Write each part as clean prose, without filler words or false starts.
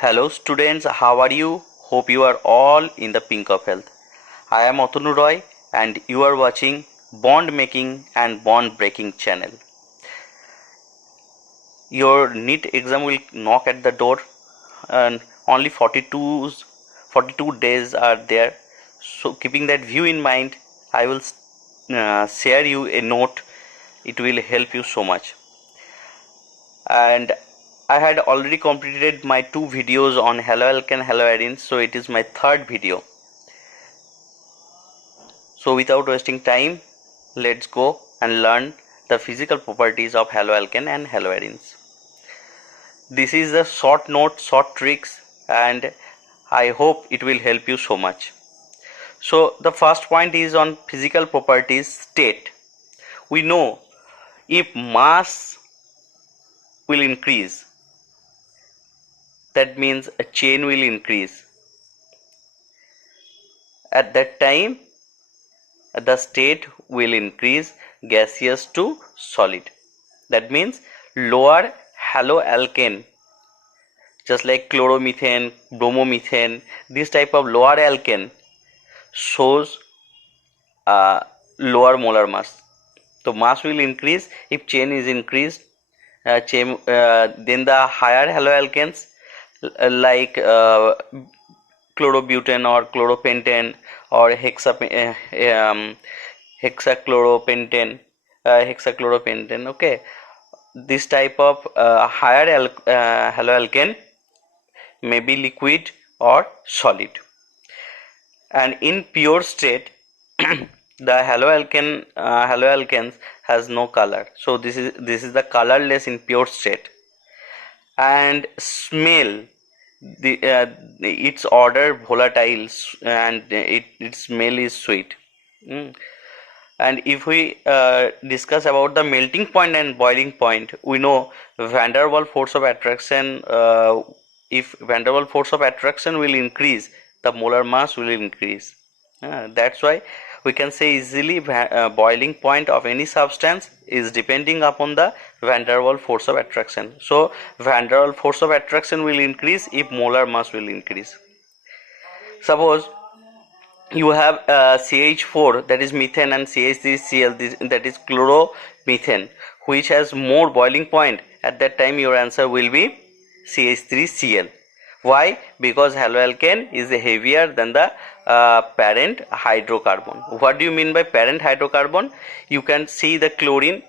Hello students, how are you? Hope you are all in the pink of health. I am Atanu Roy and you are watching Bond Making and Bond Breaking channel. Your NEET exam will knock at the door and only 42 days are there. So keeping that view in mind, I will share you a note. It will help you so much. And I had already completed my 2 videos on Haloalkane and Haloarenes, so it is my 3rd video. So without wasting time, let's go and learn the physical properties of haloalkane and haloarenes. This is a short note, short tricks, and I hope it will help you so much. So the first point is on physical properties state. We know if mass will increase, that means a chain will increase. At that time, the state will increase gaseous to solid. That means lower haloalkane, just like chloromethane, bromomethane, this type of lower alkane shows lower molar mass. So mass will increase if chain is increased. Then the higher haloalkanes like chlorobutane or chloropentane or hexachloropentane, okay, this type of higher haloalkane may be liquid or solid. And in pure state the haloalkanes has no color, so this is the colorless in pure state. And smell, its odor volatile and its smell is sweet. And if we discuss about the melting point and boiling point, we know van der Waals force of attraction. If van der Waals force of attraction will increase, the molar mass will increase. That's why we can say easily boiling point of any substance is depending upon the van der Waals force of attraction. So van der Waals force of attraction will increase if molar mass will increase. Suppose you have CH4, that is methane, and CH3Cl, that is chloromethane, which has more boiling point. At that time your answer will be CH3Cl. Why? Because haloalkane is heavier than the parent hydrocarbon. What do you mean by parent hydrocarbon? You can see the chlorine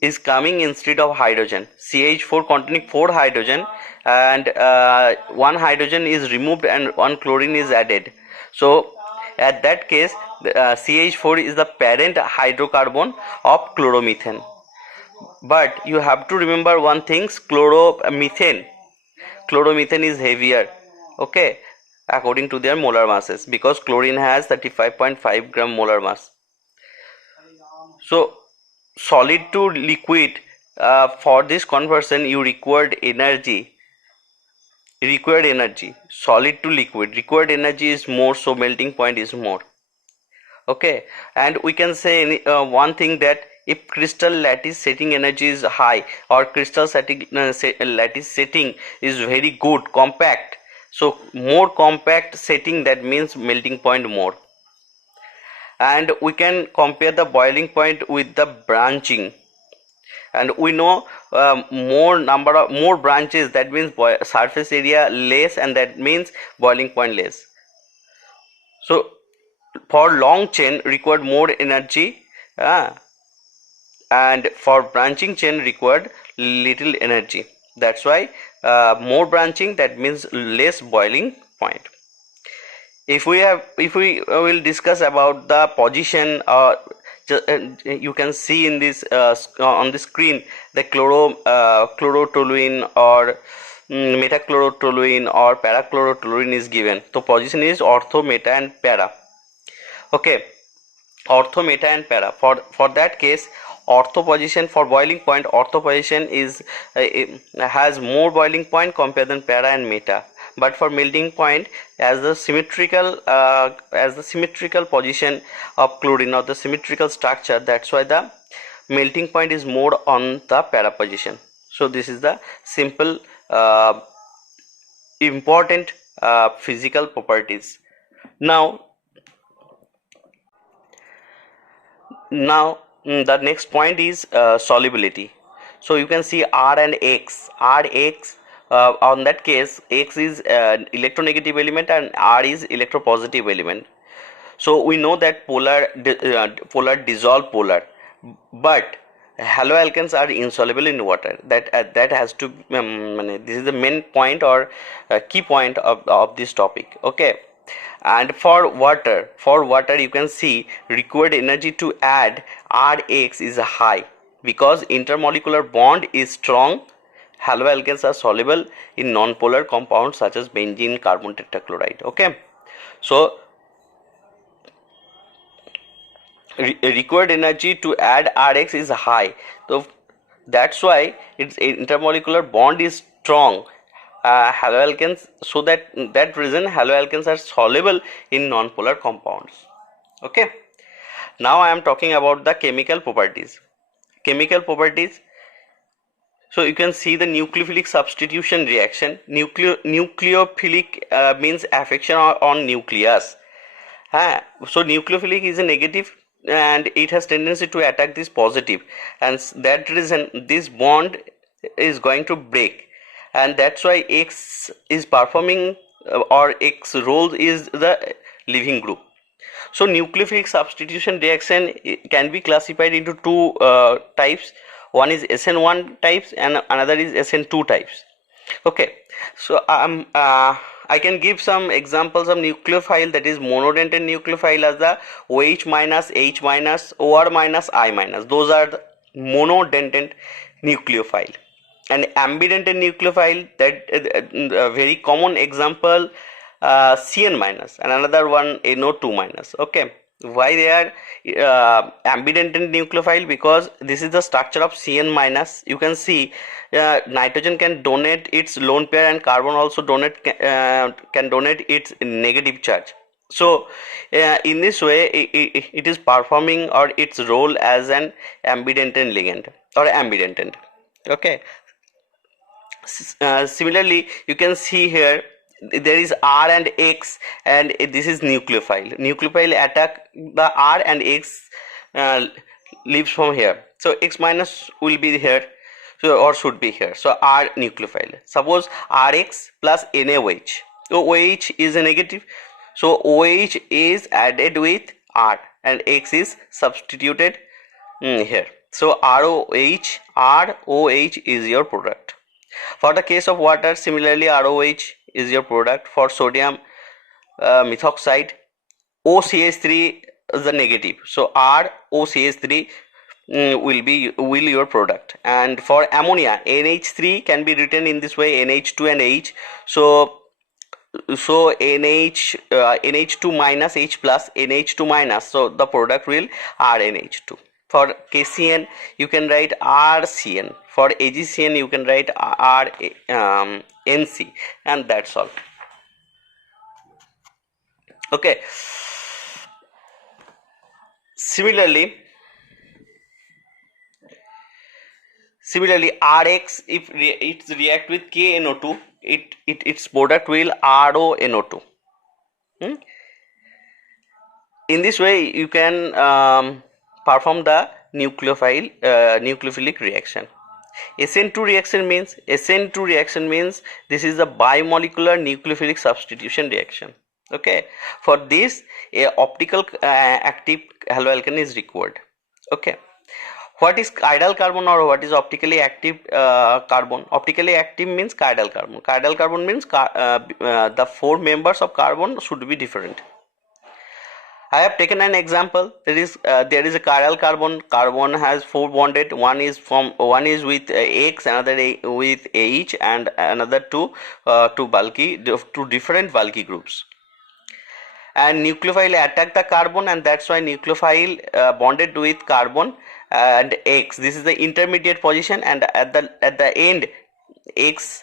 is coming instead of hydrogen. CH4 containing 4 hydrogen, and 1 hydrogen is removed and 1 chlorine is added. So at that case CH4 is the parent hydrocarbon of chloromethane. But you have to remember one thing: chloromethane is heavier, okay, according to their molar masses, because chlorine has 35.5 gram molar mass. So solid to liquid, for this conversion you required energy. Solid to liquid required energy is more, so melting point is more, okay. And we can say one thing, that if crystal lattice setting energy is high or crystal lattice setting is very good, compact, so more compact setting, that means melting point more. And we can compare the boiling point with the branching, and we know more branches, that means surface area less, and that means boiling point less. So for long chain required more energy, and for branching chain required little energy. That's why more branching, that means less boiling point. If we will discuss about the position, you can see in this on the screen the chlorotoluene or metachlorotoluene or parachlorotoluene is given. So position is ortho, meta and para, okay. Ortho, meta and para. For that case, ortho position for boiling point, ortho position is has more boiling point compared than para and meta. But for melting point, as the symmetrical position of chlorine, or the symmetrical structure, that's why the melting point is more on the para position. So this is the simple important physical properties. Now the next point is solubility. So you can see R and X. On that case, X is electronegative element and R is electropositive element. So we know that polar dissolve polar, but haloalkanes are insoluble in water. That has to this is the main point or key point of this topic. Okay. And for water you can see required energy to add Rx is high because intermolecular bond is strong. Haloalkanes are soluble in non-polar compounds such as benzene, carbon tetrachloride. Okay, so required energy to add Rx is high, so that's why its intermolecular bond is strong. Haloalkanes, so that reason haloalkanes are soluble in non-polar compounds. Okay, now I am talking about the chemical properties. So you can see the nucleophilic substitution reaction. Nucleophilic means affection on nucleus. So nucleophilic is a negative and it has tendency to attack this positive, and that reason this bond is going to break, and that's why X is performing or X role is the leaving group. So nucleophilic substitution reaction can be classified into two types. One is SN1 types and another is SN2 types. Okay, so I can give some examples of nucleophile, that is monodentate nucleophile as the OH minus, H minus, OR minus, I minus. Those are the monodentate nucleophile. And ambidentate nucleophile, that a very common example, CN minus, and another one NO2 minus. Okay, why they are ambidentate nucleophile? Because this is the structure of CN minus. You can see nitrogen can donate its lone pair and carbon also can donate its negative charge. So in this way it is performing or its role as an ambidentate ligand or ambidentate. Okay, similarly you can see here there is R and X, and this is nucleophile attack the R, and X leaves from here, so X minus will be here, so or should be here. So R nucleophile, suppose Rx plus NaOH, so OH is a negative, so OH is added with R and X is substituted here, so ROH is your product. For the case of water, similarly ROH is your product. For sodium methoxide, OCH3 is the negative, so ROCH3 will your product. And for ammonia, NH3 can be written in this way, NH2 and H, so NH2 minus H plus NH2 minus, so the product will RNH2. For KCN you can write RCN, for AgCN you can write RNC, and that's all. Okay, similarly Rx, if it react with KNO2, its product will RONO2. In this way you can perform the nucleophilic reaction. SN2 reaction means this is the bimolecular nucleophilic substitution reaction. Okay, for this a optical active haloalkane is required. Okay, what is chiral carbon or what is optically active carbon? Optically active means chiral carbon. Chiral carbon means the four members of carbon should be different. I have taken an example. There is a chiral carbon. Carbon has four bonded. One is with X, another with H, and another two different bulky groups. And nucleophile attack the carbon, and that's why nucleophile bonded with carbon and X. This is the intermediate position, and at the end X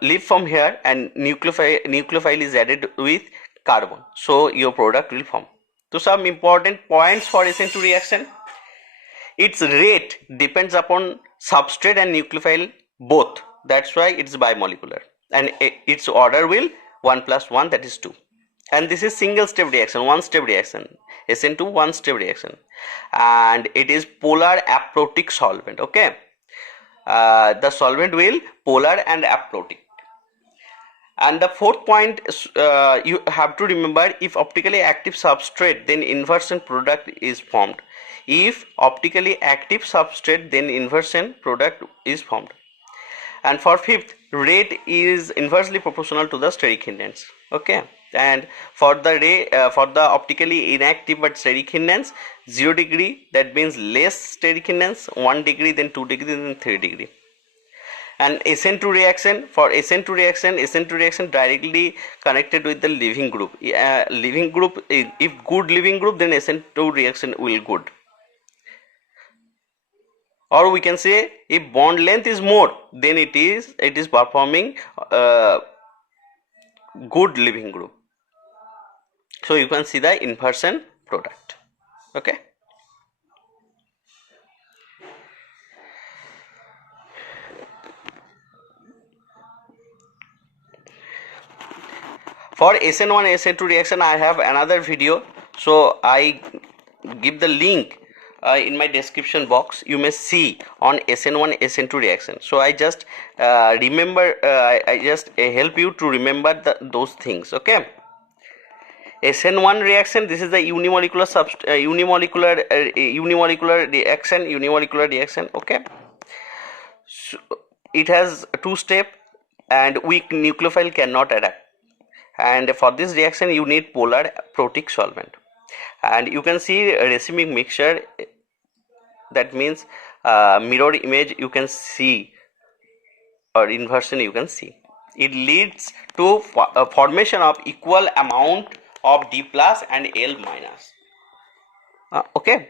leave from here, and nucleophile is added with carbon, so your product will form. So some important points for SN2 reaction: its rate depends upon substrate and nucleophile both. That's why it's bimolecular, and its order will 1 plus 1, that is 2. And this is single step reaction, one step reaction, SN2 one step reaction, and it is polar aprotic solvent. Okay, the solvent will polar and aprotic. And the fourth point, you have to remember, if optically active substrate, then inversion product is formed. If optically active substrate, then inversion product is formed. And for fifth, rate is inversely proportional to the steric hindrance. Okay, and for the optically inactive but steric hindrance, 0 degree, that means less steric hindrance, 1 degree, then 2 degree, then 3 degree. And SN2 reaction, for SN2 reaction directly connected with the leaving group. Leaving group, if good leaving group, then SN2 reaction will good. Or we can say, if bond length is more, then it is performing good leaving group. So you can see the inversion product. Okay. For SN1 SN2 reaction, I have another video, so I give the link in my description box. You may see on SN1 SN2 reaction. So I just remember, I just help you to remember those things. Okay. SN1 reaction, this is the unimolecular unimolecular reaction. Okay. So it has 2 steps, and weak nucleophile cannot attack. And for this reaction you need polar aprotic solvent, and you can see racemic mixture, that means mirror image you can see, or inversion you can see. It leads to formation of equal amount of D plus and L minus. Okay,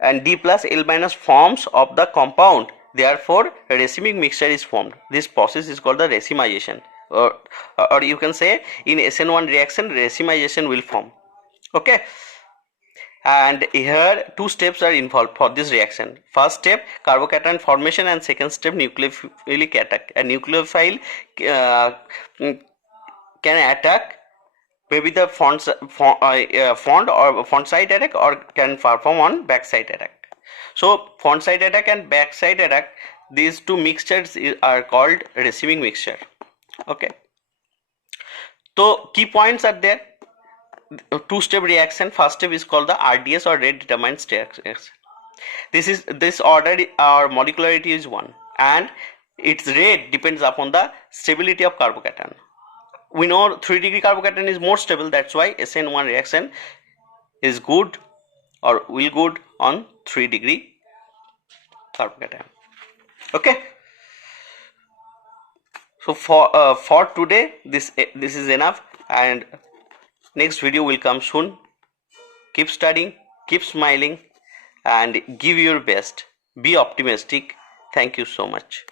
and D plus L minus forms of the compound, therefore racemic mixture is formed. This process is called the racemization, or you can say in SN1 reaction racemization will form. Okay, and here 2 steps are involved for this reaction. First step, carbocation formation, and second step, nucleophilic attack. A nucleophile can attack maybe the front side attack, or can perform on back side attack. So front side attack and back side attack, these 2 mixtures are called racemic mixture. Okay, so key points are there. 2-step reaction. First step is called the RDS, or rate determined state reaction. This order or molecularity is 1, and its rate depends upon the stability of carbocation. We know 3 degree carbocation is more stable, that's why SN1 reaction is good or will good on 3 degree carbocation. Okay. So for today this is enough, and next video will come soon. Keep studying, keep smiling, and give your best. Be optimistic. Thank you so much.